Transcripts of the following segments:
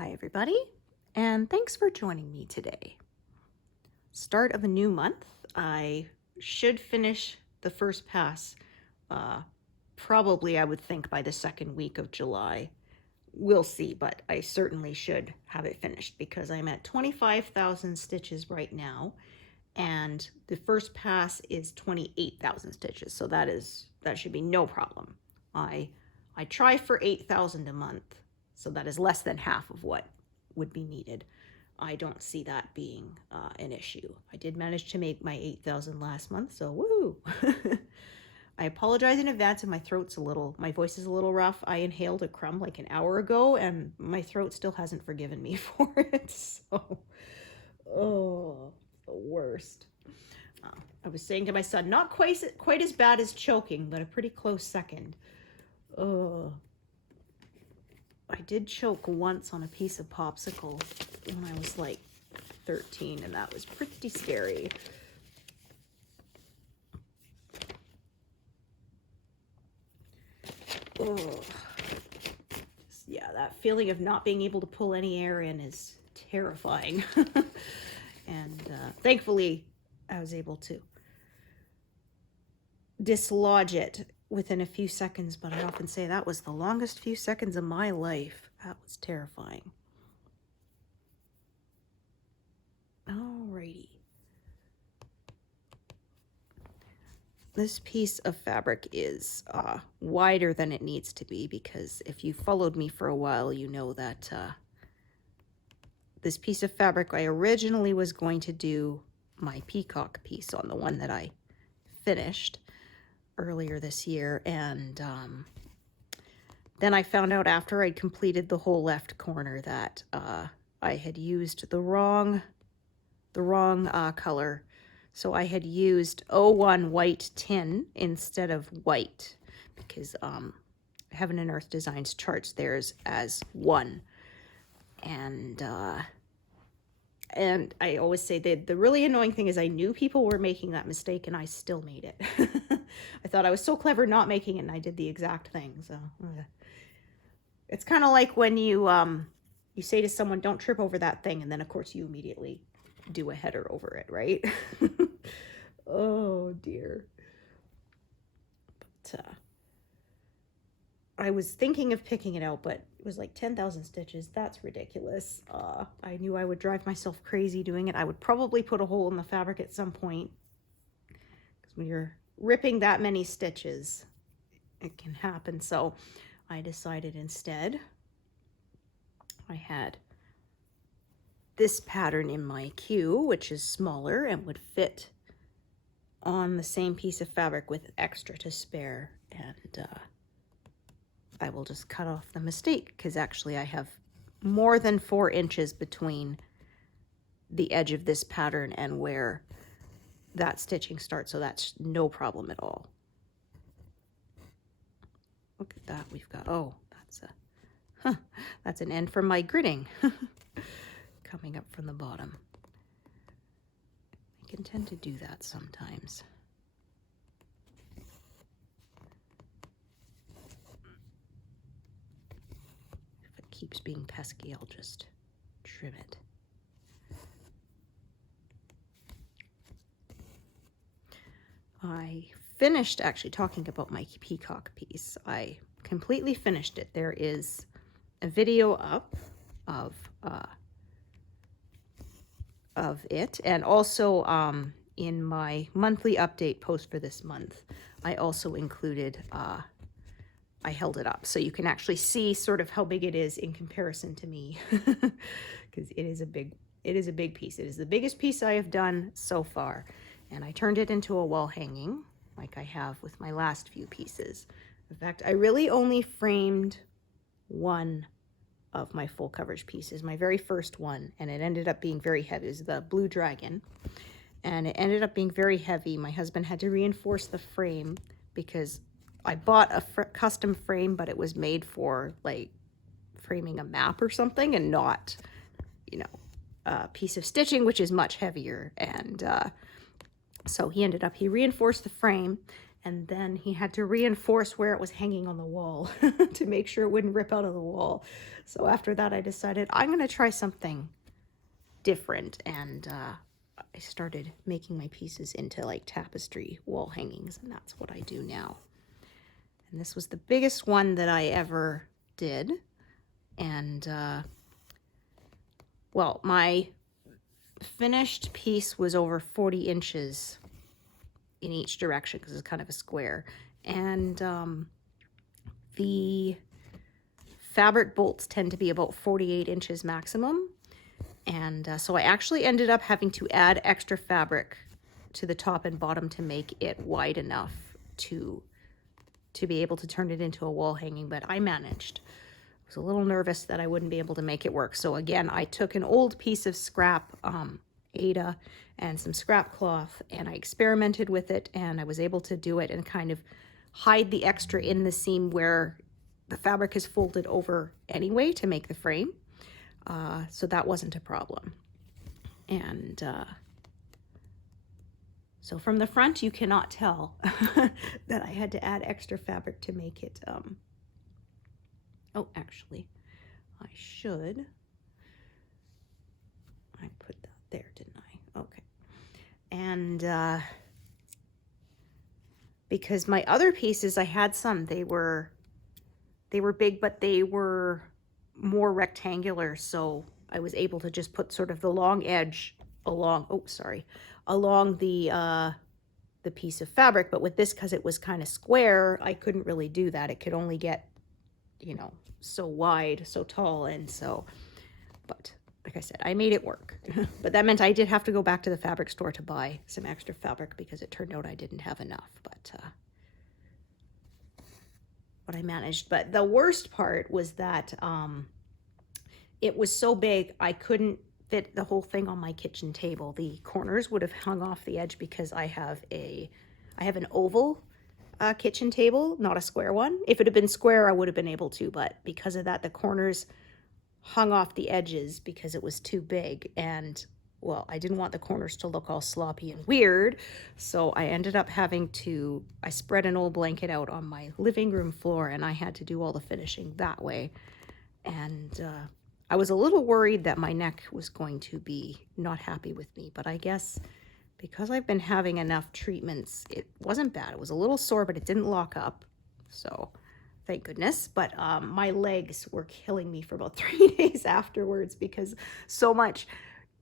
Hi everybody, and thanks for joining me today. Start of a new month. I should finish the first pass, probably I would think by the second week of July. We'll see, but I certainly should have it finished because I'm at 25,000 stitches right now, and the first pass is 28,000 stitches, so that should be no problem. I try for 8,000 a month, so that is less than half of what would be needed. I don't see that being an issue. I did manage to make my 8,000 last month, so woo! I apologize in advance if my voice is a little rough. I inhaled a crumb like an hour ago, and my throat still hasn't forgiven me for it, so, oh, the worst. I was saying to my son, not quite as bad as choking, but a pretty close second. Oh. I did choke once on a piece of popsicle when I was like 13, and that was pretty scary. Oh. Yeah, that feeling of not being able to pull any air in is terrifying. And thankfully, I was able to dislodge it within a few seconds, but I often say that was the longest few seconds of my life. That was terrifying. Alrighty. This piece of fabric is wider than it needs to be, because if you followed me for a while, you know that this piece of fabric, I originally was going to do my peacock piece on, the one that I finished earlier this year, and then I found out after I'd completed the whole left corner that I had used the wrong color. So I had used 01 white tin instead of white, because Heaven and Earth Designs charts theirs as 1. And I always say that the really annoying thing is I knew people were making that mistake, and I still made it. I thought I was so clever not making it, and I did the exact thing. So it's kind of like when you say to someone, don't trip over that thing, and then of course you immediately do a header over it, right? Oh dear. But I was thinking of picking it out, but it was like 10,000 stitches. That's ridiculous. I knew I would drive myself crazy doing it. I would probably put a hole in the fabric at some point, because when you're ripping that many stitches, it can happen. So I decided instead, I had this pattern in my queue, which is smaller and would fit on the same piece of fabric with extra to spare, and I will just cut off the mistake, because actually I have more than 4 inches between the edge of this pattern and where that stitching starts, so that's no problem at all. Look at that, we've got, oh, that's an end from my gridding coming up from the bottom. I can tend to do that sometimes. If it keeps being pesky, I'll just trim it. I finished actually talking about my peacock piece. I completely finished it. There is a video up of it, and also in my monthly update post for this month, I also included, I held it up so you can actually see sort of how big it is in comparison to me, because it is a big piece. It is the biggest piece I have done so far, and I turned it into a wall hanging like I have with my last few pieces. In fact, I really only framed one of my full coverage pieces, my very first one, and it ended up being very heavy. It was the Blue Dragon, and it ended up being very heavy. My husband had to reinforce the frame, because I bought a custom frame, but it was made for like framing a map or something, and not, you know, a piece of stitching, which is much heavier. And so he reinforced the frame, And then he had to reinforce where it was hanging on the wall to make sure it wouldn't rip out of the wall. So after that, I decided I'm going to try something different. And I started making my pieces into like tapestry wall hangings. And that's what I do now. And this was the biggest one that I ever did. And well, my finished piece was over 40 inches in each direction because it's kind of a square. And the fabric bolts tend to be about 48 inches maximum. And so I actually ended up having to add extra fabric to the top and bottom to make it wide enough to be able to turn it into a wall hanging, but I managed. I was a little nervous that I wouldn't be able to make it work. So again, I took an old piece of scrap Aida and some scrap cloth, and I experimented with it, and I was able to do it and kind of hide the extra in the seam where the fabric is folded over anyway to make the frame. So that wasn't a problem. And so from the front, you cannot tell that I had to add extra fabric to make it. Oh, actually, I should. I put that there, didn't I? Okay. And because my other pieces, I had some, they were big, but they were more rectangular. So I was able to just put sort of the long edge along, along the piece of fabric. But with this, because it was kind of square, I couldn't really do that. It could only get, you know, so wide, so tall. And so, but like I said, I made it work. But that meant I did have to go back to the fabric store to buy some extra fabric because it turned out I didn't have enough. But I managed. But the worst part was that it was so big I couldn't fit the whole thing on my kitchen table. The corners would have hung off the edge because I have an oval kitchen table, not a square one. If it had been square, I would have been able to, but because of that, the corners hung off the edges because it was too big. And well, I didn't want the corners to look all sloppy and weird, so I ended up I spread an old blanket out on my living room floor, and I had to do all the finishing that way. And I was a little worried that my neck was going to be not happy with me, but I guess because I've been having enough treatments, it wasn't bad. It was a little sore, but it didn't lock up, so thank goodness. But my legs were killing me for about 3 days afterwards because so much,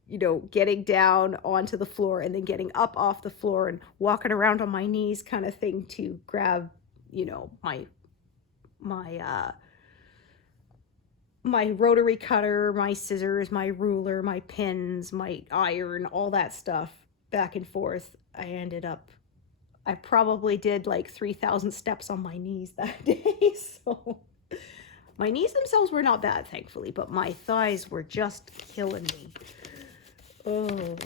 you know, getting down onto the floor and then getting up off the floor and walking around on my knees kind of thing to grab, you know, my rotary cutter, my scissors, my ruler, my pins, my iron, all that stuff back and forth. I probably did like 3,000 steps on my knees that day. So my knees themselves were not bad, thankfully, but my thighs were just killing me. Oh,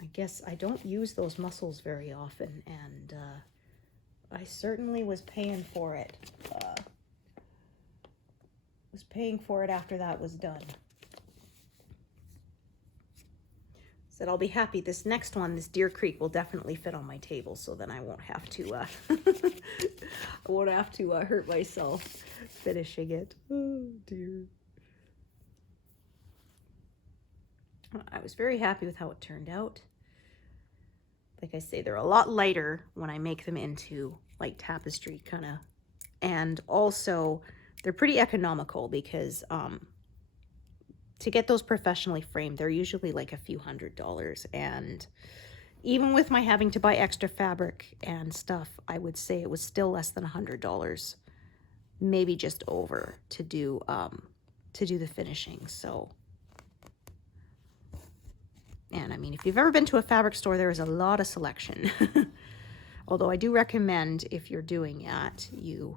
I guess I don't use those muscles very often, and I certainly was paying for it. After that was done. Said I'll be happy. This next one, this Deer Creek, will definitely fit on my table, so then I won't have to hurt myself finishing it. Oh dear. I was very happy with how it turned out. Like I say, they're a lot lighter when I make them into like tapestry kind of, and also they're pretty economical because to get those professionally framed, they're usually like a few $100s. And even with my having to buy extra fabric and stuff, I would say it was still less than $100, maybe just over, to do the finishing. So, and I mean, if you've ever been to a fabric store, there is a lot of selection. Although I do recommend, if you're doing that, you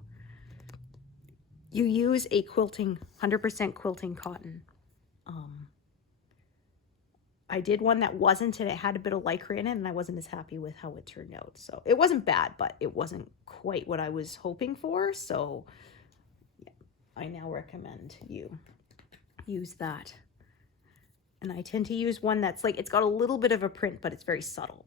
use a 100% quilting cotton. I did one that wasn't, and it had a bit of lycra in it, and I wasn't as happy with how it turned out. So it wasn't bad, but it wasn't quite what I was hoping for. So yeah, I now recommend you use that. And I tend to use one that's like, it's got a little bit of a print, but it's very subtle.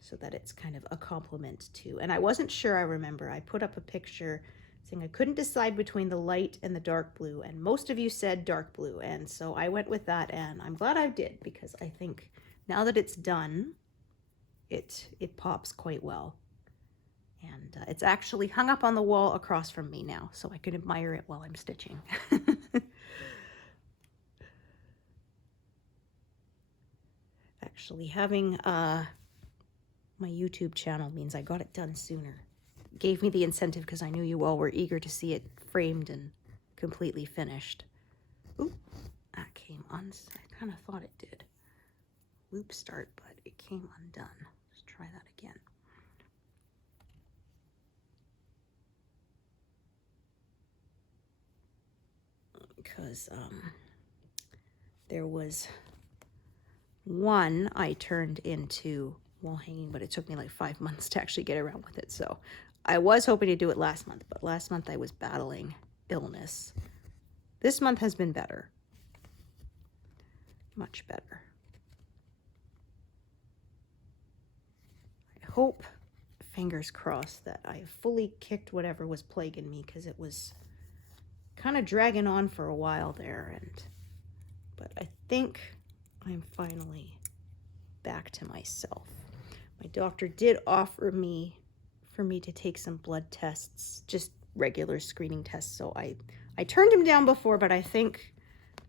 so that it's kind of a complement to. And I wasn't sure, I remember I put up a picture saying I couldn't decide between the light and the dark blue, and most of you said dark blue, and so I went with that, and I'm glad I did, because I think now that it's done, it pops quite well. And it's actually hung up on the wall across from me now, so I can admire it while I'm stitching. Actually, having my YouTube channel means I got it done sooner. Gave me the incentive because I knew you all were eager to see it framed and completely finished. Oop, that came I kind of thought it did. Loop start, but it came undone. Let's try that again. Because there was one I turned into wall hanging, but it took me like 5 months to actually get around with it. So I was hoping to do it last month, but last month I was battling illness. This month has been better. Much better. I hope, fingers crossed, that I fully kicked whatever was plaguing me, because it was kind of dragging on for a while there, but I think I'm finally back to myself. My doctor did offer for me to take some blood tests, just regular screening tests, so I turned him down before, but I think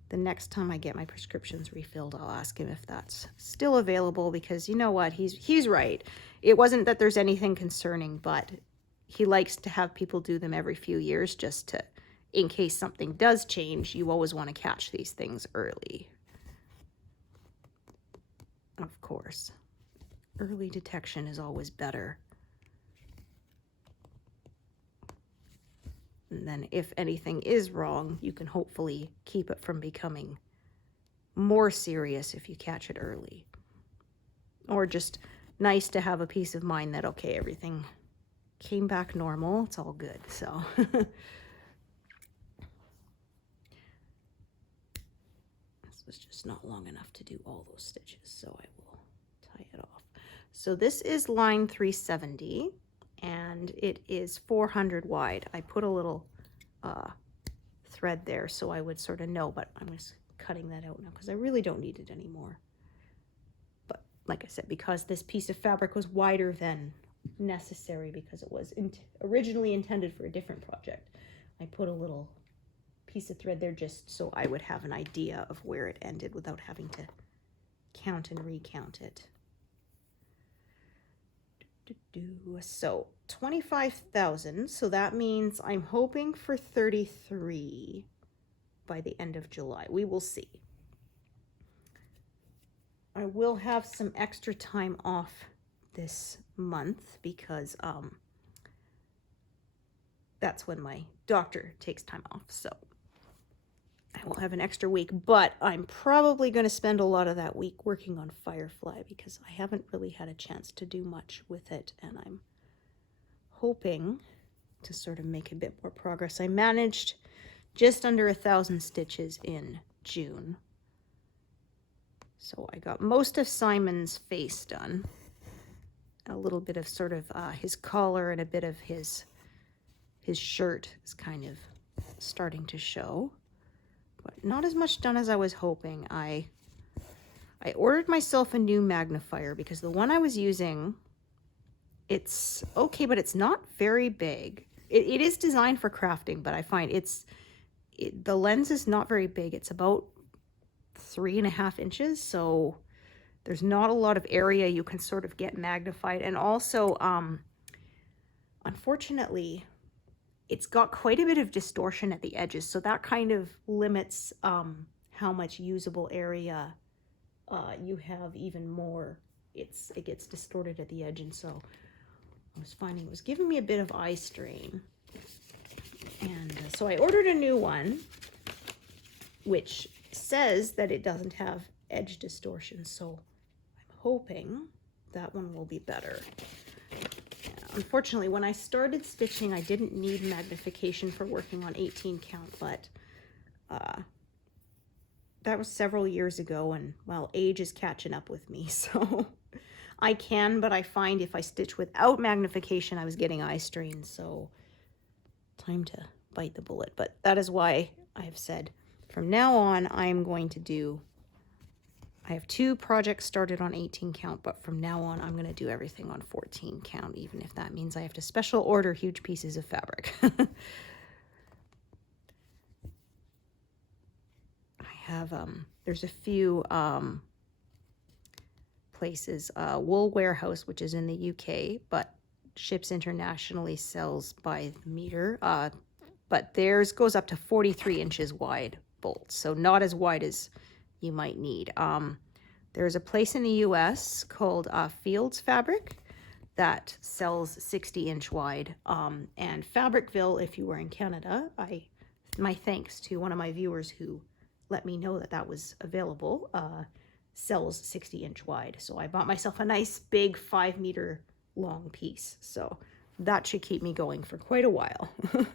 the next time I get my prescriptions refilled, I'll ask him if that's still available, because you know what, he's right. It wasn't that there's anything concerning, but he likes to have people do them every few years, just to, in case something does change, you always want to catch these things early. Of course, early detection is always better. And then if anything is wrong, you can hopefully keep it from becoming more serious if you catch it early. Or just nice to have a peace of mind that, okay, everything came back normal, it's all good, so. This was just not long enough to do all those stitches, so I will tie it off. So this is line 370. And it is 400 wide. I put a little thread there so I would sort of know, but I'm just cutting that out now because I really don't need it anymore. But like I said, because this piece of fabric was wider than necessary, because it was originally intended for a different project, I put a little piece of thread there just so I would have an idea of where it ended without having to count and recount it. So 25,000, so that means I'm hoping for 33 by the end of July. We will see. I will have some extra time off this month because that's when my doctor takes time off, so I will have an extra week, but I'm probably going to spend a lot of that week working on Firefly because I haven't really had a chance to do much with it, and I'm hoping to sort of make a bit more progress. I managed just under 1,000 stitches in June, so I got most of Simon's face done, a little bit of sort of his collar, and a bit of his shirt is kind of starting to show. But not as much done as I was hoping. I ordered myself a new magnifier because the one I was using, it's okay, but it's not very big. It is designed for crafting, but I find the lens is not very big. It's about 3.5 inches, so there's not a lot of area you can sort of get magnified. And also, unfortunately, it's got quite a bit of distortion at the edges, so that kind of limits how much usable area you have even more. It gets distorted at the edge, and so I was finding it was giving me a bit of eye strain. And so I ordered a new one, which says that it doesn't have edge distortion, so I'm hoping that one will be better. Unfortunately, when I started stitching, I didn't need magnification for working on 18 count, but that was several years ago, and well, age is catching up with me, so I can, but I find if I stitch without magnification, I was getting eye strain, so time to bite the bullet. But that is why I have said from now on, I'm going to do, I have 2 projects started on 18 count, but from now on, I'm going to do everything on 14 count, even if that means I have to special order huge pieces of fabric. I have, there's a few places, Wool Warehouse, which is in the UK, but ships internationally, sells by the meter. But theirs goes up to 43 inches wide bolts, so not as wide as you might need. There's a place in the US called Fields Fabric that sells 60-inch wide. And Fabricville, if you were in Canada, my thanks to one of my viewers who let me know that that was available, sells 60-inch wide. So I bought myself a nice big 5-meter long piece. So that should keep me going for quite a while. I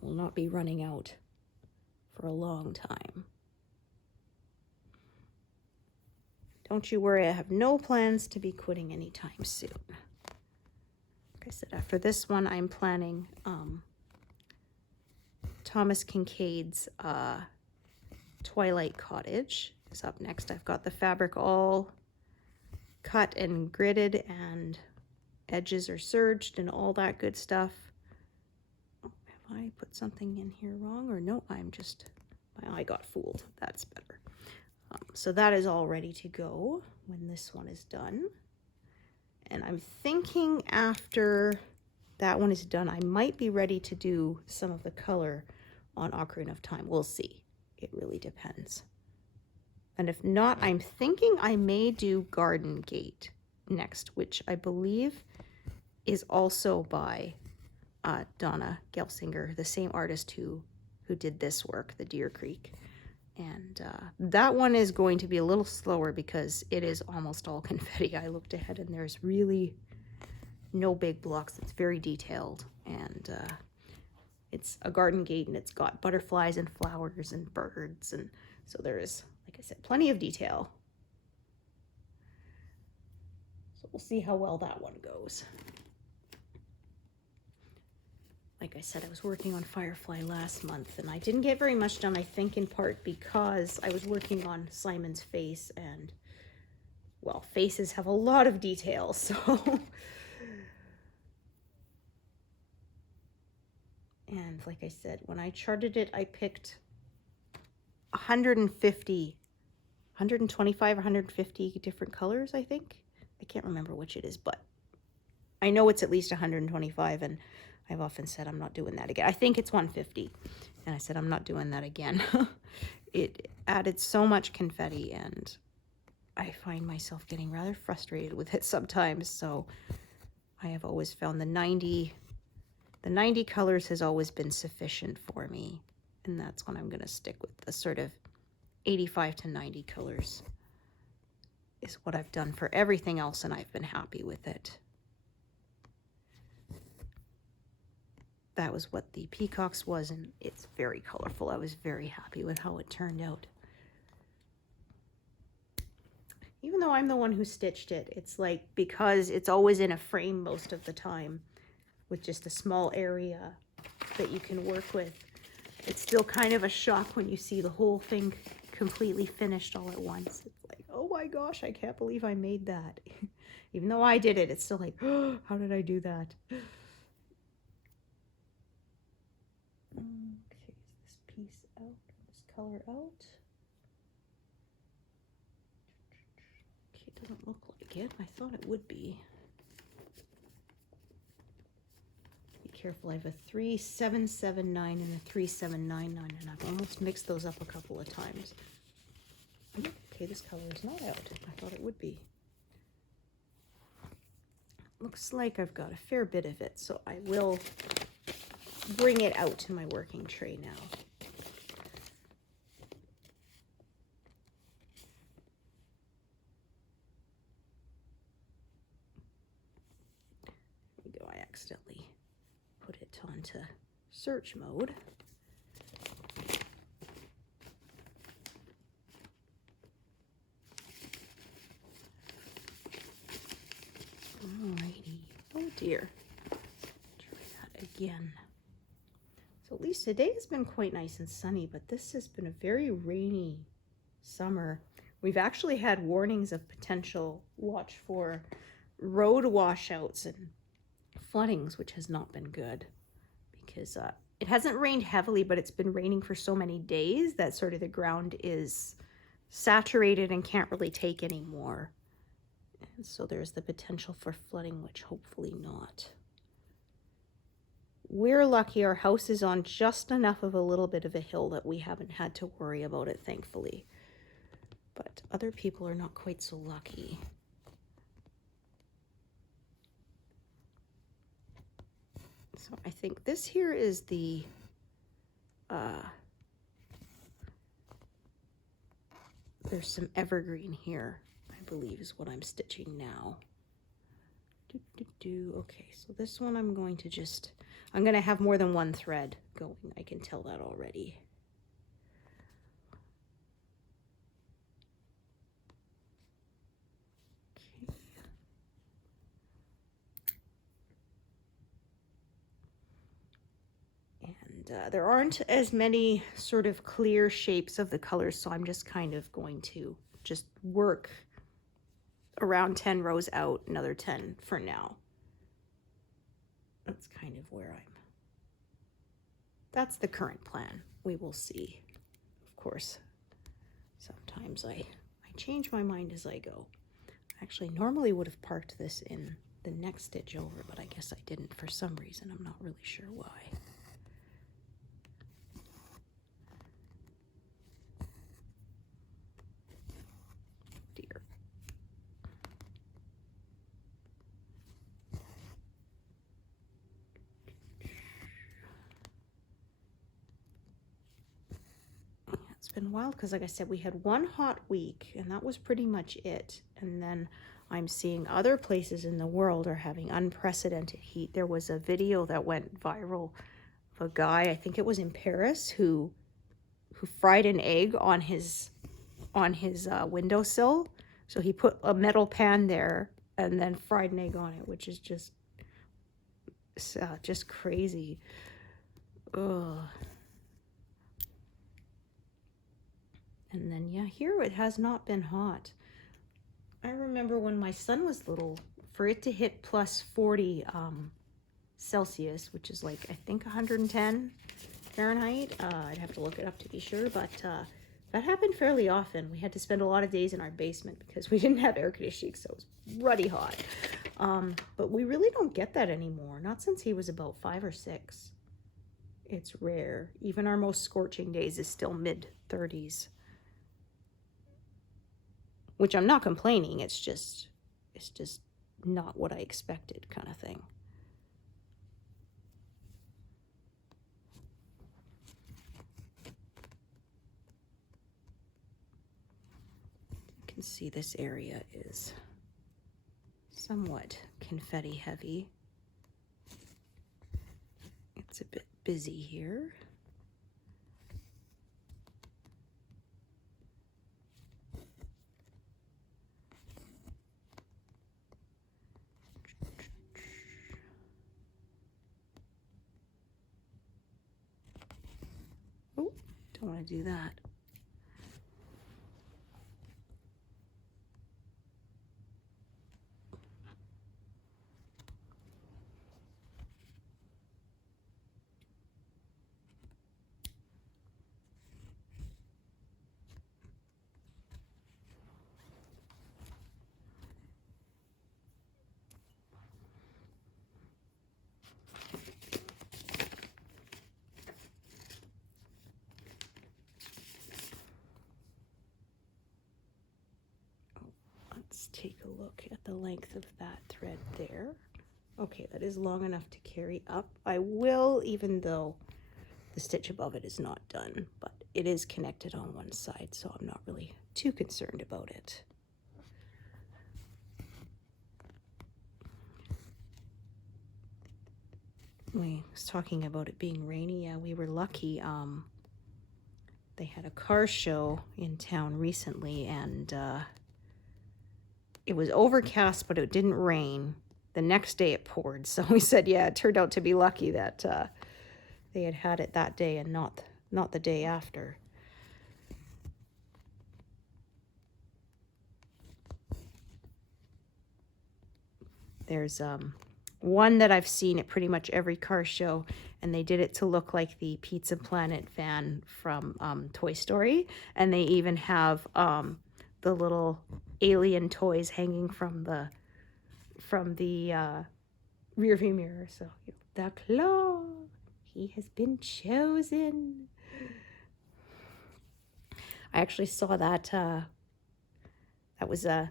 will not be running out for a long time. Don't you worry, I have no plans to be quitting anytime soon. Like I said, after this one, I'm planning Thomas Kincaid's Twilight Cottage is up next. I've got the fabric all cut and gridded, and edges are serged and all that good stuff. Have I put something in here wrong, or no, I'm just, my eye got fooled. That's better. So that is all ready to go when this one is done. And I'm thinking after that one is done, I might be ready to do some of the color on Ocarina of Time. We'll see. It really depends. And if not, I'm thinking I may do Garden Gate next, which I believe is also by Donna Gelsinger, the same artist who did this work, the Deer Creek. And that one is going to be a little slower because it is almost all confetti. I looked ahead and there's really no big blocks. It's very detailed, and it's a garden gate, and it's got butterflies and flowers and birds, and so there is, like I said, plenty of detail. So we'll see how well that one goes. Like I said, I was working on Firefly last month, and I didn't get very much done, I think in part because I was working on Simon's face, and, well, faces have a lot of detail, so... And like I said, when I charted it, I picked 125, 150 different colors, I think. I can't remember which it is, but I know it's at least 125, and I've often said I'm not doing that again. I think it's 150, and I said I'm not doing that again. It added so much confetti, and I find myself getting rather frustrated with it sometimes, so I have always found the 90 colors has always been sufficient for me, and that's when I'm going to stick with the sort of 85 to 90 colors is what I've done for everything else, and I've been happy with it. That was what the Peacocks was, and it's very colorful. I was very happy with how it turned out. Even though I'm the one who stitched it, it's like, because it's always in a frame most of the time with just a small area that you can work with, it's still kind of a shock when you see the whole thing completely finished all at once. It's like, oh my gosh, I can't believe I made that. Even though I did it, it's still like, oh, how did I do that? Okay, is this piece out, this color out? Okay, it doesn't look like it. I thought it would be. Be careful, I have a 3779 and a 3799, and I've almost mixed those up a couple of times. Okay, this color is not out. I thought it would be. Looks like I've got a fair bit of it, so I will bring it out to my working tray now. There we go, I accidentally put it onto search mode. dear. Try that again. So at least today has been quite nice and sunny, but this has been a very rainy summer. We've actually had warnings of potential watch for road washouts and floodings, which has not been good because it hasn't rained heavily, but it's been raining for so many days that sort of the ground is saturated and can't really take any more. And so there's the potential for flooding, which hopefully not. We're lucky our house is on just enough of a little bit of a hill that we haven't had to worry about it, thankfully. But other people are not quite so lucky. So I think this here is the there's some evergreen here, I believe is what I'm stitching now. Okay, so this one I'm going to have more than one thread going. I can tell that already. There aren't as many sort of clear shapes of the colors, so I'm just kind of going to just work around 10 rows out, another 10 for now. That's kind of where that's the current plan. We will see. Of course, sometimes I change my mind as I go. Actually, normally would have parked this in the next stitch over, but I guess I didn't for some reason. I'm not really sure why. Been wild because, like I said, we had one hot week and that was pretty much it. And then I'm seeing other places in the world are having unprecedented heat. There was a video that went viral of a guy, I think it was in Paris, who fried an egg on his windowsill. So he put a metal pan there and then fried an egg on it, which is just crazy. Ugh. And then, yeah, here it has not been hot. I remember when my son was little, for it to hit plus 40 Celsius, which is like, I think 110 Fahrenheit. I'd have to look it up to be sure, but that happened fairly often. We had to spend a lot of days in our basement because we didn't have air conditioning, so it was ruddy hot. But we really don't get that anymore, not since he was about 5 or 6. It's rare. Even our most scorching days is still mid-30s. Which I'm not complaining, it's just not what I expected, kind of thing. You can see this area is somewhat confetti heavy. It's a bit busy here. Don't want to do that. Let's take a look at the length of that thread there. Okay, that is long enough to carry up. I will, even though the stitch above it is not done, but it is connected on one side, so I'm not really too concerned about it. We was talking about it being rainy. Yeah, we were lucky. They had a car show in town recently, and it was overcast, but it didn't rain. the next day it poured. So we said, yeah, it turned out to be lucky that they had it that day and not the day after. There's one that I've seen at pretty much every car show, and they did it to look like the Pizza Planet van from Toy Story, and they even have the little alien toys hanging from the rearview mirror. So the claw, he has been chosen. I actually saw that that was a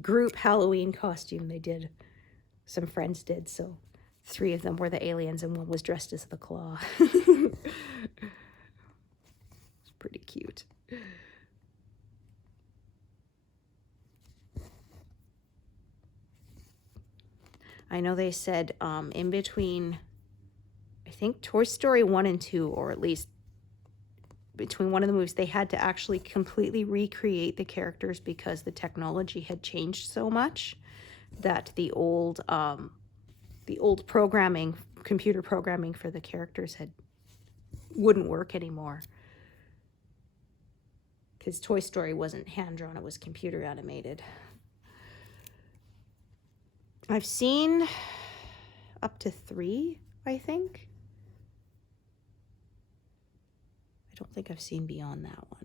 group Halloween costume they did. Some friends did, so 3 of them were the aliens and 1 was dressed as the claw. It's pretty cute. I know they said in between, I think Toy Story 1 and 2, or at least between one of the movies, they had to actually completely recreate the characters because the technology had changed so much that the old programming, computer programming for the characters wouldn't work anymore. Because Toy Story wasn't hand-drawn, it was computer animated. I've seen up to 3, I think. I don't think I've seen beyond that one.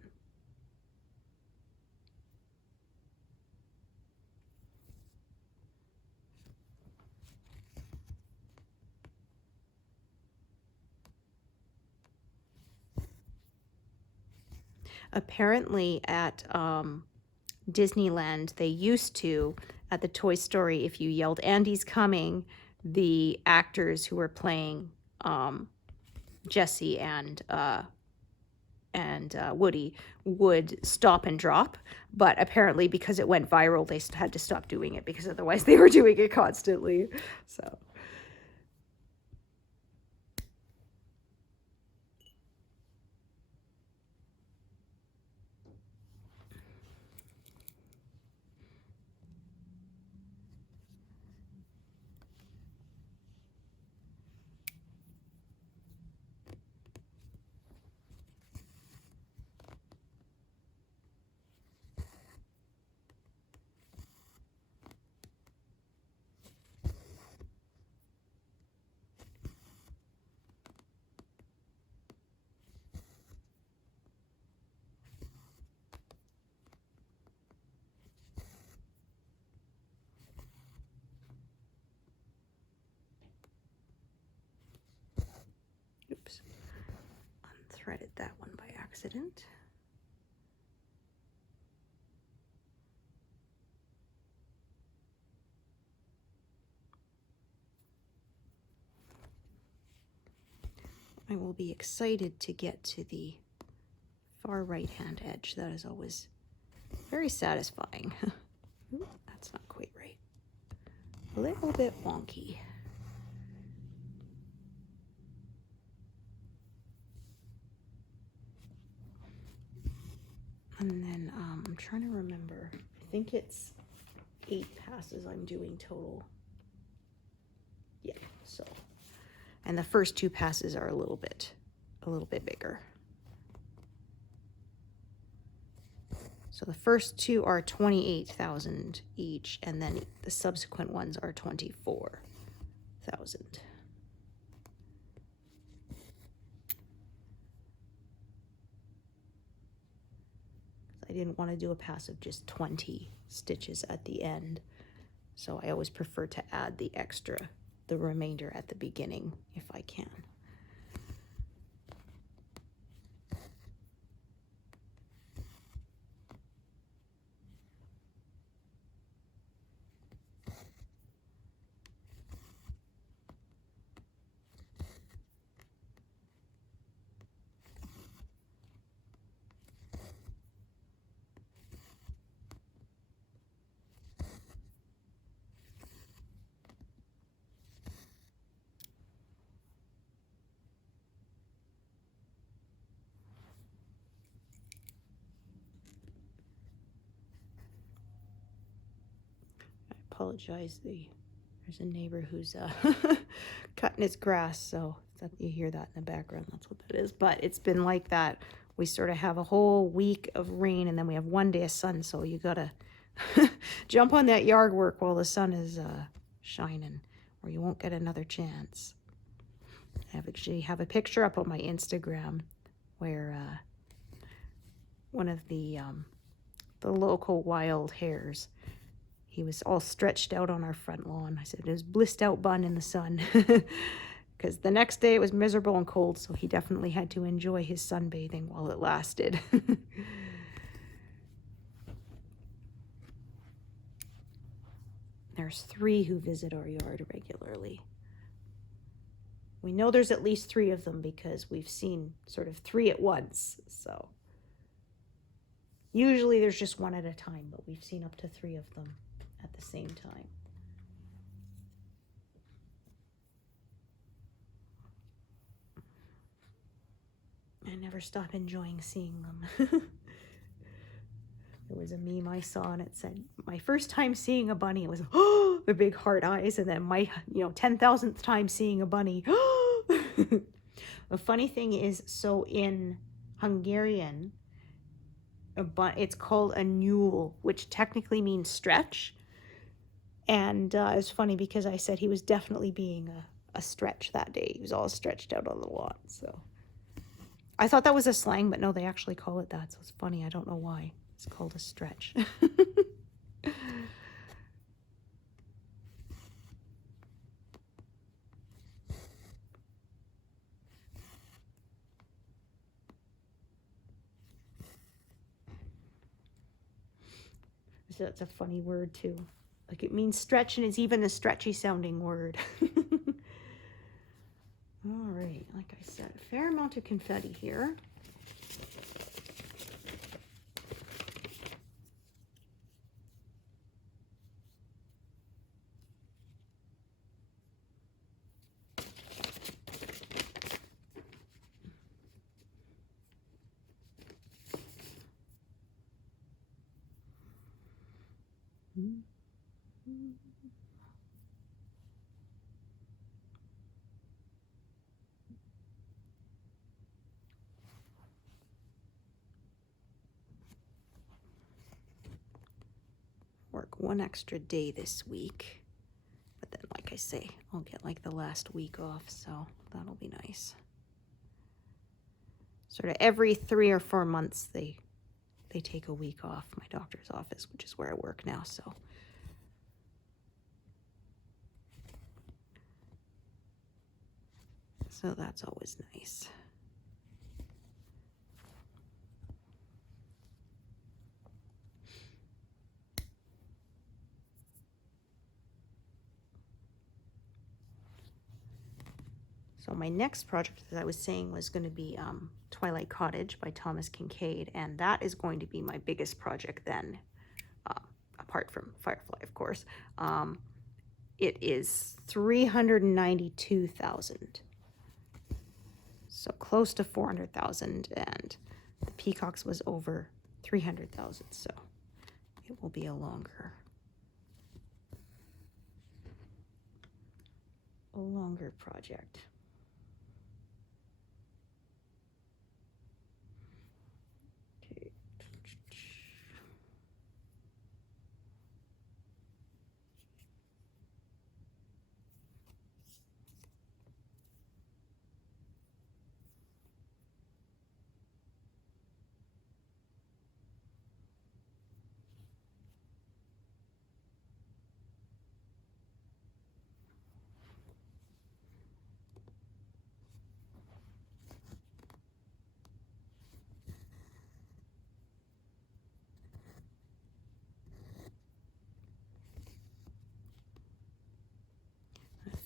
Apparently at Disneyland, they used to, at the Toy Story, if you yelled, "Andy's coming," the actors who were playing Jessie and Woody would stop and drop. But apparently because it went viral, they had to stop doing it because otherwise they were doing it constantly. So. Oops, unthreaded that one by accident. I will be excited to get to the far right hand edge. That is always very satisfying. Ooh, that's not quite right. A little bit wonky. And then I'm trying to remember. I think it's 8 passes I'm doing total. Yeah, so. And the first 2 passes are a little bit bigger. So the first 2 are 28,000 each, and then the subsequent ones are 24,000. I didn't want to do a pass of just 20 stitches at the end, so I always prefer to add the remainder at the beginning if I can. Apologize, the There's a neighbor who's cutting his grass, so you hear that in the background. That's what that is. But it's been like that. We sort of have a whole week of rain, and then we have one day of sun, so you gotta jump on that yard work while the sun is shining, or you won't get another chance. I actually have a picture up on my Instagram where one of the local wild hares, he was all stretched out on our front lawn. I said it was blissed out bun in the sun, because the next day it was miserable and cold, so he definitely had to enjoy his sunbathing while it lasted. There's 3 who visit our yard regularly. We know there's at least 3 of them because we've seen sort of 3 at once, so usually there's just 1 at a time, but we've seen up to 3 of them at the same time. I never stop enjoying seeing them. There was a meme I saw and it said, my first time seeing a bunny, it was, oh, the big heart eyes. And then my, 10,000th time seeing a bunny. The funny thing is, so in Hungarian, it's called a nyúl, which technically means stretch. And it's funny because I said he was definitely being a stretch that day. He was all stretched out on the lawn. So I thought that was a slang, but no, they actually call it that. So it's funny. I don't know why. It's called a stretch. So that's a funny word too. Like it means stretch and it's even a stretchy sounding word. All right, like I said, a fair amount of confetti here. Work 1 extra day this week, but then like I say, I'll get like the last week off, so that'll be nice. Sort of every 3 or 4 months they take a week off, my doctor's office, which is where I work now, so that's always nice. So my next project, as I was saying, was going to be Twilight Cottage by Thomas Kincaid, and that is going to be my biggest project then, apart from Firefly, of course. It is 392,000, so close to 400,000, and the Peacocks was over 300,000, so it will be a longer project.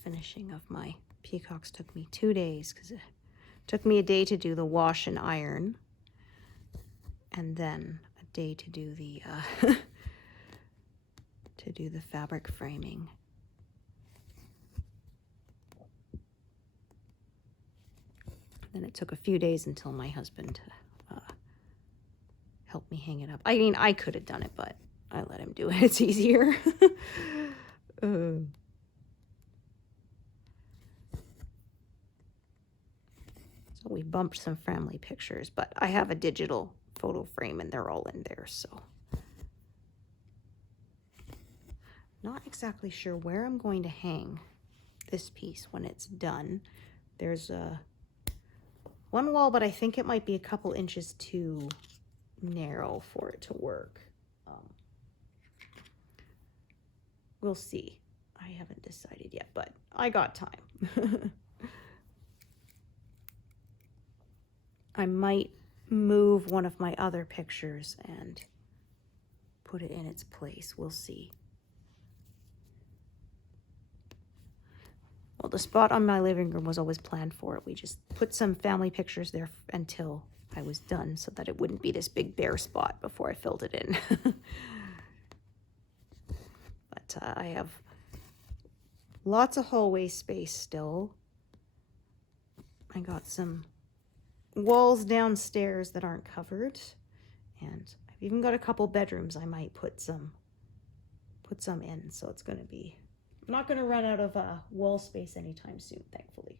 Finishing of my peacocks took me 2 days because it took me a day to do the wash and iron, and then a day to do the fabric framing. Then it took a few days until my husband helped me hang it up. I mean, I could have done it, but I let him do it. It's easier. So we bumped some family pictures, but I have a digital photo frame and they're all in there, so. Not exactly sure where I'm going to hang this piece when it's done. There's one wall, but I think it might be a couple inches too narrow for it to work. We'll see. I haven't decided yet, but I got time. I might move one of my other pictures and put it in its place. We'll see. Well, the spot on my living room was always planned for it. We just put some family pictures there until I was done so that it wouldn't be this big bare spot before I filled it in. But I have lots of hallway space still. I got some walls downstairs that aren't covered, and I've even got a couple bedrooms I might put some in, so it's going to be, I'm not going to run out of wall space anytime soon, thankfully.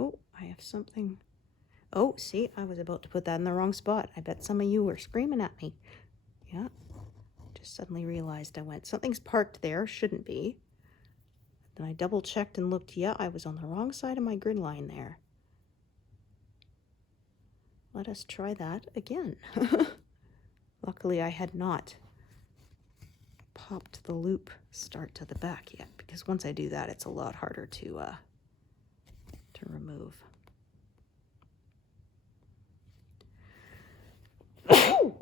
Oh, I have something. Oh, see, I was about to put that in the wrong spot. I bet some of you were screaming at me. Yeah, just suddenly realized something's parked there, shouldn't be. Then I double checked and looked, yeah, I was on the wrong side of my grid line there. Let us try that again. Luckily, I had not popped the loop start to the back yet, because once I do that, it's a lot harder to remove.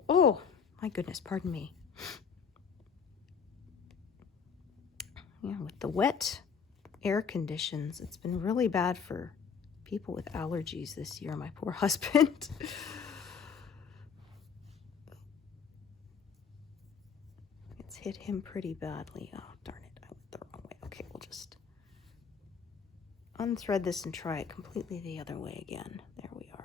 Oh, my goodness, pardon me. Yeah, with the wet air conditions, it's been really bad for people with allergies this year. My poor husband. It's hit him pretty badly. Oh, darn it, I went the wrong way. Okay, we'll just unthread this and try it completely the other way again. There we are.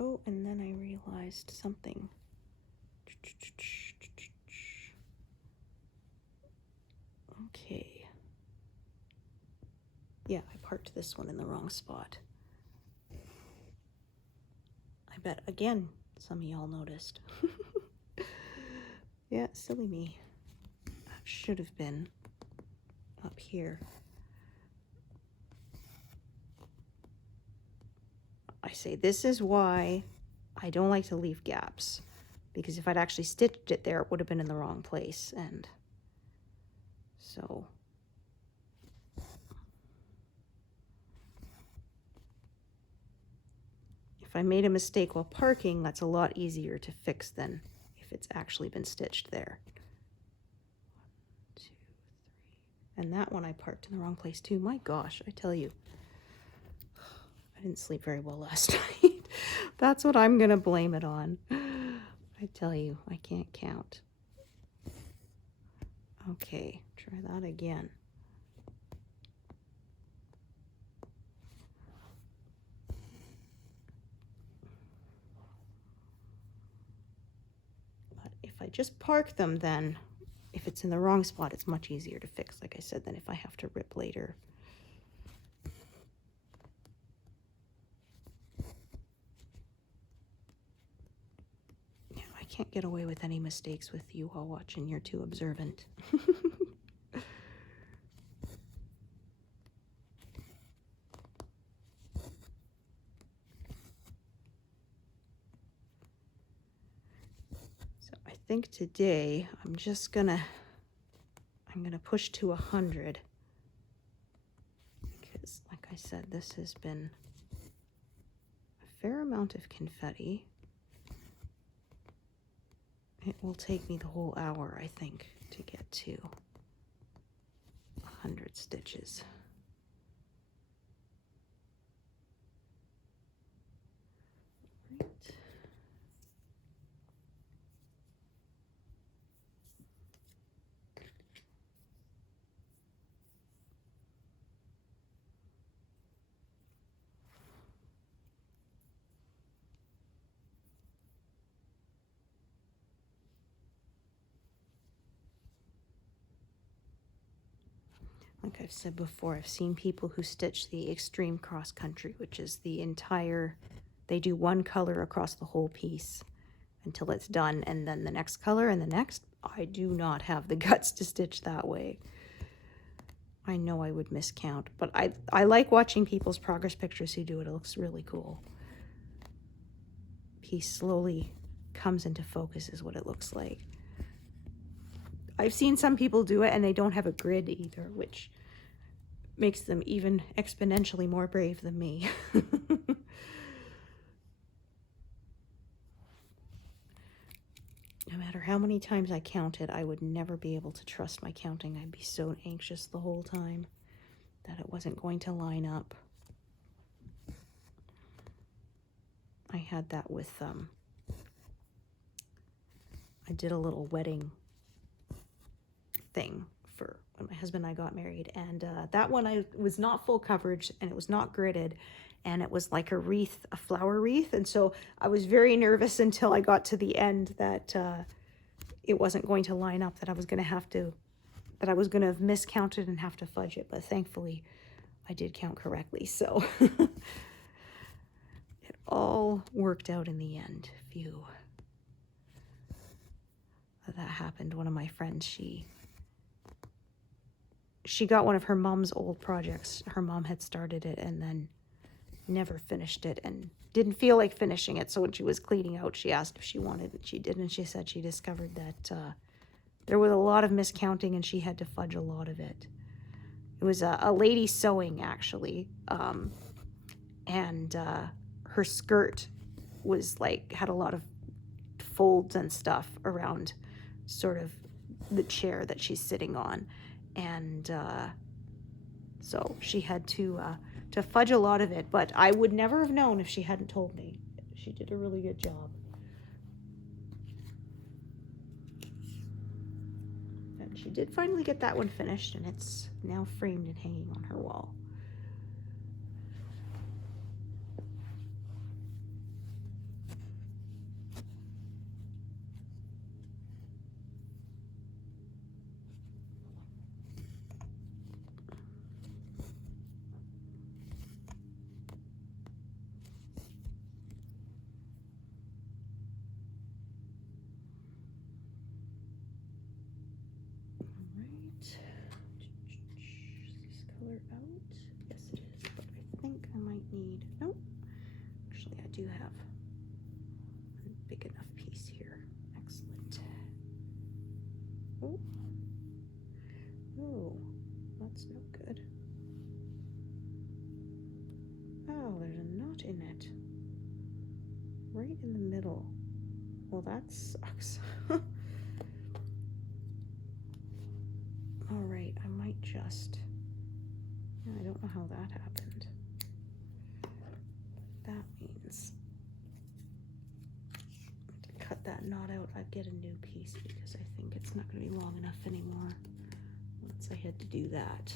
Oh, and then I realized something. Okay. Yeah, I parked this one in the wrong spot. I bet, again, some of y'all noticed. Yeah, silly me. That should have been up here. I say this is why I don't like to leave gaps, because if I'd actually stitched it there, it would have been in the wrong place, and so if I made a mistake while parking, that's a lot easier to fix than if it's actually been stitched there. 1, 2, 3. And that one I parked in the wrong place too. My gosh, I tell you, I didn't sleep very well last night. That's what I'm gonna blame it on. I tell you, I can't count. Okay, try that again. But if I just park them, then if it's in the wrong spot, it's much easier to fix, like I said, than if I have to rip later. can't get away with any mistakes with you while watching. You're too observant. So I think today I'm gonna push to 100 because, like I said, this has been a fair amount of confetti. It will take me the whole hour, I think, to get to 100 stitches. Right. Like I've said before, I've seen people who stitch the extreme cross country, which is the entire, they do one color across the whole piece until it's done, and then the next color and the next. I do not have the guts to stitch that way. I know I would miscount, but I like watching people's progress pictures who do it. It looks really cool. Piece slowly comes into focus is what it looks like. I've seen some people do it and they don't have a grid either, which makes them even exponentially more brave than me. No matter how many times I counted, I would never be able to trust my counting. I'd be so anxious the whole time that it wasn't going to line up. I had that with, I did a little wedding thing for when my husband and I got married, and that one I was not full coverage and it was not gridded, and it was like a wreath, a flower wreath, and so I was very nervous until I got to the end that it wasn't going to line up, that I was going to have miscounted and have to fudge it, but thankfully I did count correctly, so it all worked out in the end. Phew. That happened. One of my friends, she got one of her mom's old projects. Her mom had started it and then never finished it and didn't feel like finishing it. So when she was cleaning out, she asked if she wanted it. She did, and she said she discovered that there was a lot of miscounting and she had to fudge a lot of it. It was a lady sewing, actually, and her skirt was like, had a lot of folds and stuff around sort of the chair that she's sitting on, and so she had to fudge a lot of it, but I would never have known if she hadn't told me. She did a really good job. And she did finally get that one finished, and it's now framed and hanging on her wall. Out. Yes, it is, but I think I might need, nope, actually I do have a big enough piece here. Excellent. Oh, oh, that's no good. Oh, there's a knot in it, right in the middle. Well, that sucks. All right, I might just, I don't know how that happened. That means to cut that knot out, I'd get a new piece because I think it's not going to be long enough anymore once I had to do that.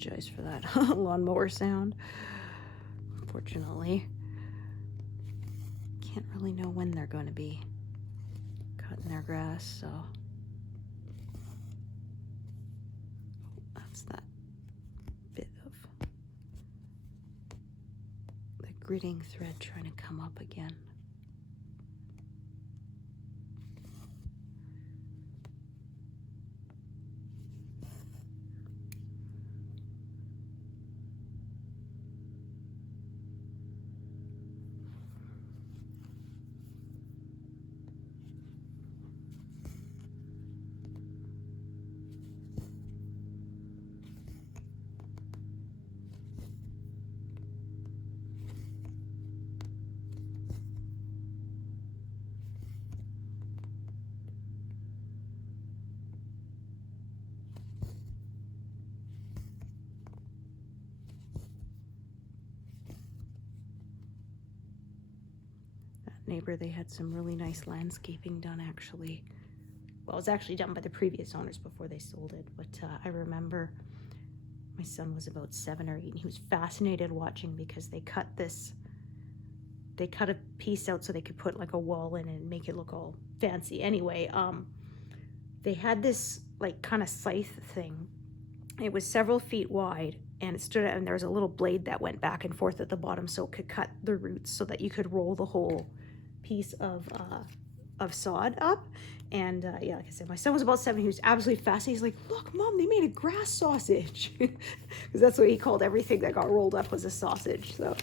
apologize for that lawnmower sound. Unfortunately, can't really know when they're going to be cutting their grass, so that's that bit of the gridding thread trying to come up again. Neighbor, they had some really nice landscaping done, actually. Well, it was actually done by the previous owners before they sold it, but I remember my son was about 7 or 8 and he was fascinated watching because they cut a piece out so they could put like a wall in and make it look all fancy. Anyway, they had this like kind of scythe thing. It was several feet wide and it stood out, and there was a little blade that went back and forth at the bottom so it could cut the roots so that you could roll the whole piece of sod up. And yeah, like I said, my son was about 7. He was absolutely fascinated. He's like, look, Mom, they made a grass sausage. Because that's what he called everything that got rolled up was a sausage. So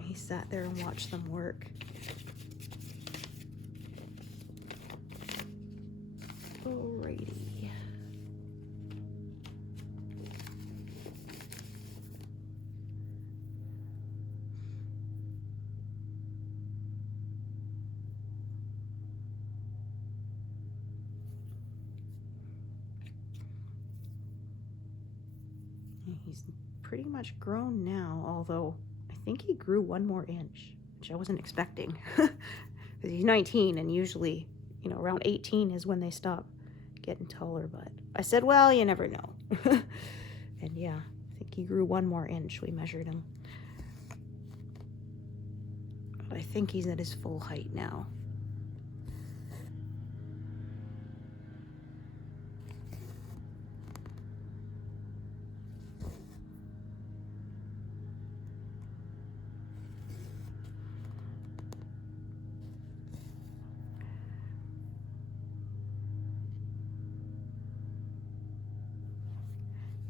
he sat there and watched them work. Alrighty. He's pretty much grown now, although I think he grew 1 more inch, which I wasn't expecting. Because he's 19 and usually, you know, around 18 is when they stop getting taller, but I said, well, you never know. And yeah, I think he grew 1 more inch. We measured him. But I think he's at his full height now.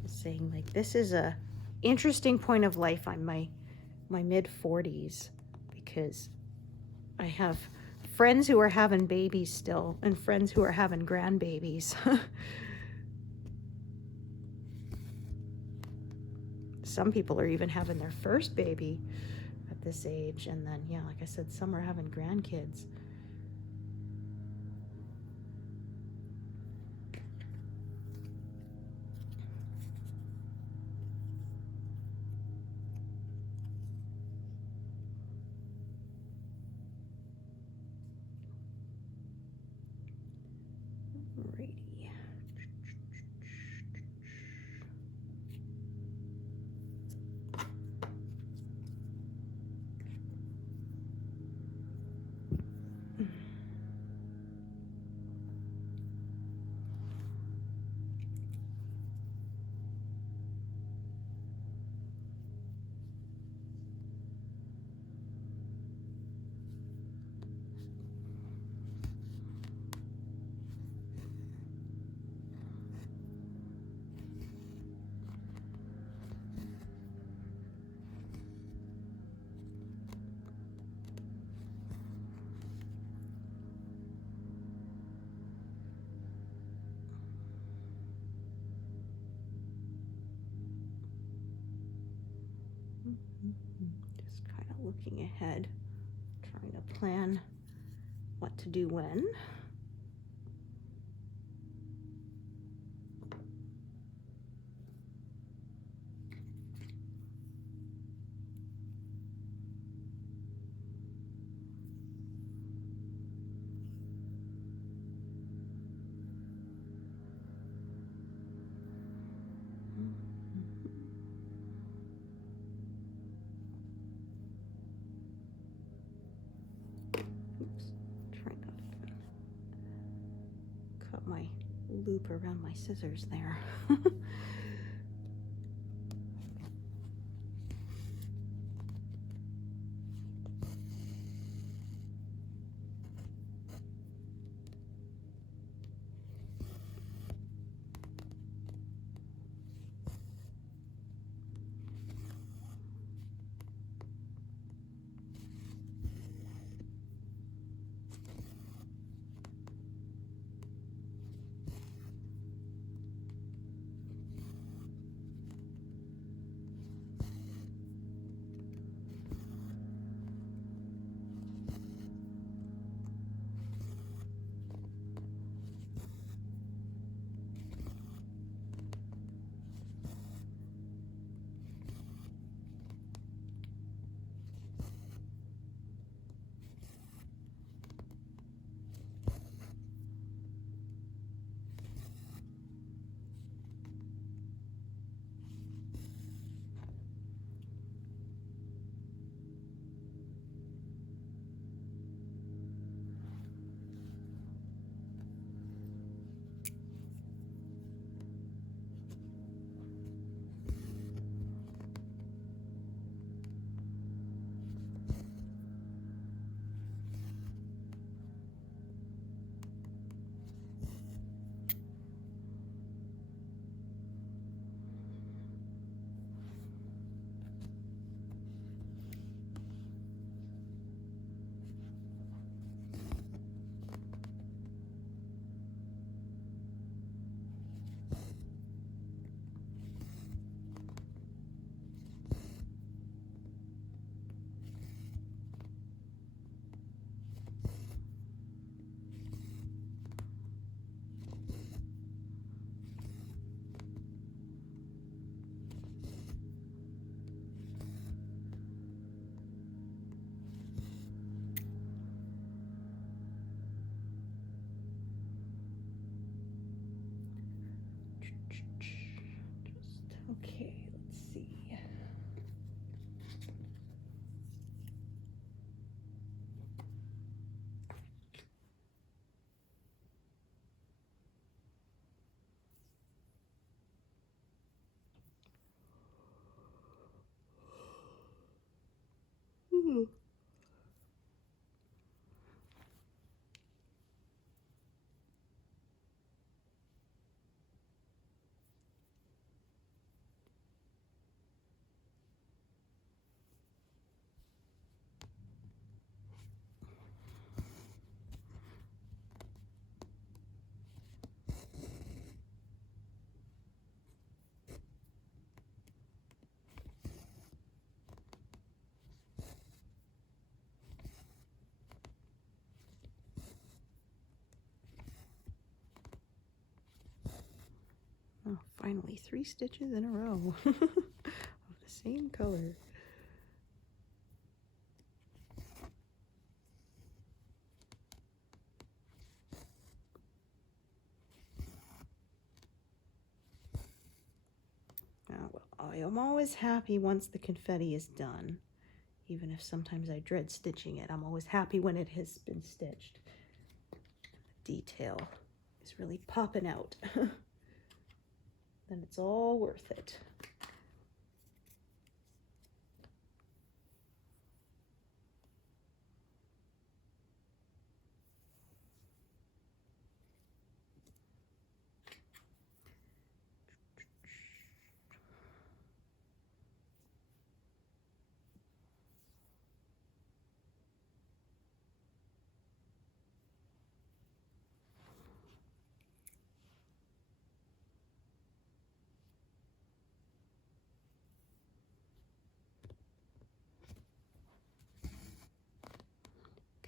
Saying like this is a interesting point of life. I'm my mid-40s because I have friends who are having babies still and friends who are having grandbabies. Some people are even having their first baby at this age, and then yeah, like I said, some are having grandkids. Just kind of looking ahead, trying to plan what to do when. my loop around my scissors there. Okay, let's see. Oh, finally, 3 stitches in a row of the same color. Oh, well, I am always happy once the confetti is done. Even if sometimes I dread stitching it, I'm always happy when it has been stitched. The detail is really popping out. Then it's all worth it.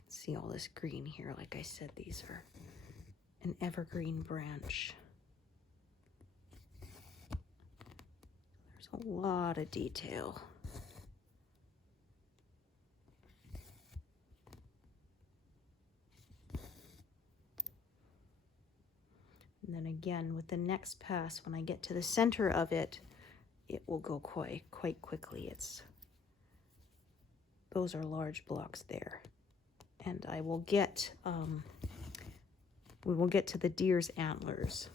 See all this green here. Like I said, these are an evergreen branch. There's a lot of detail. And then again, with the next pass, when I get to the center of it, it will go quite quickly. Those are large blocks there. And I will get we will get to the deer's antlers.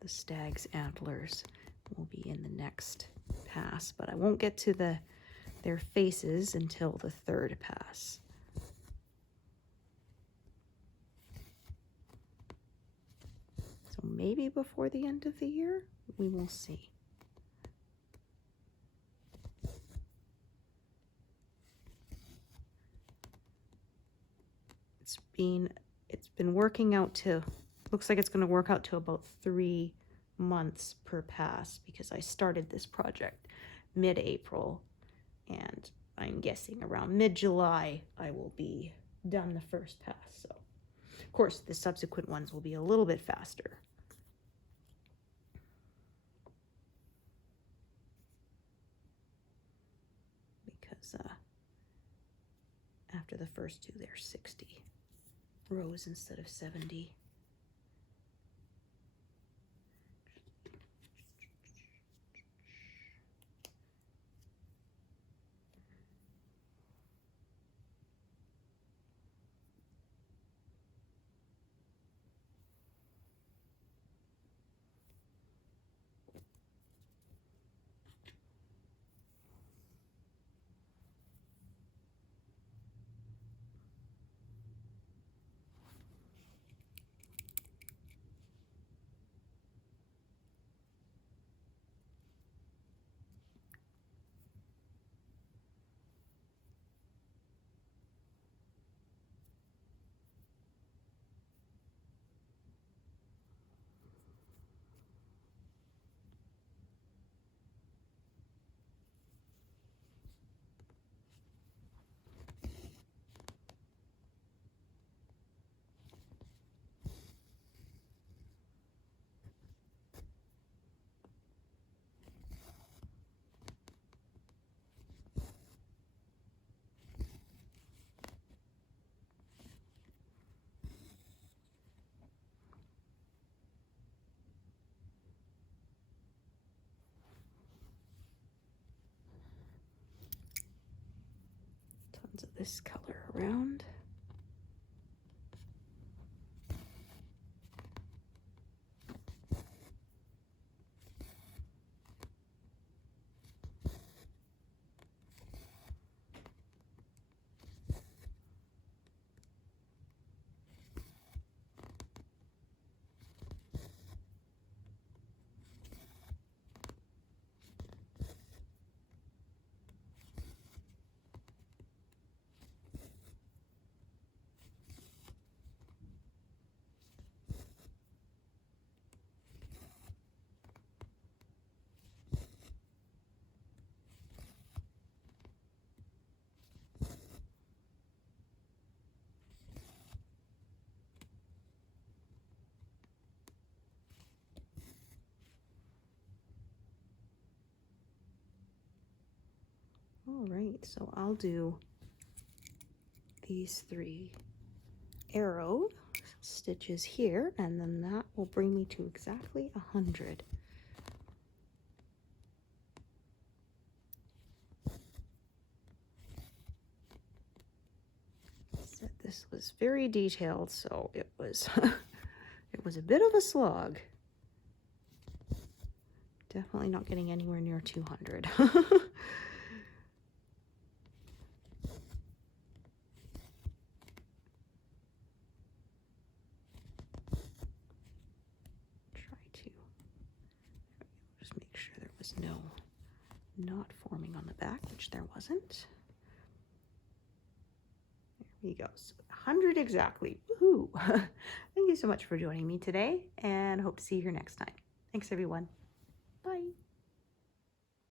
The stag's antlers will be in the next pass, but I won't get to their faces until the third pass. So maybe before the end of the year, we will see. It's been working out to, looks like it's going to work out to about 3 months per pass, because I started this project mid-April, and I'm guessing around mid-July I will be done the first pass. So of course the subsequent ones will be a little bit faster. Because after the first two, they're 60 rows instead of 70. Tons of this color around. All right, so I'll do these 3 arrow stitches here, and then that will bring me to exactly 100. Said this was very detailed, so it was it was a bit of a slog. Definitely not getting anywhere near 200. No knot forming on the back, which there wasn't. There we go. So 100 exactly. Woohoo! Thank you so much for joining me today, and hope to see you here next time. Thanks, everyone. Bye.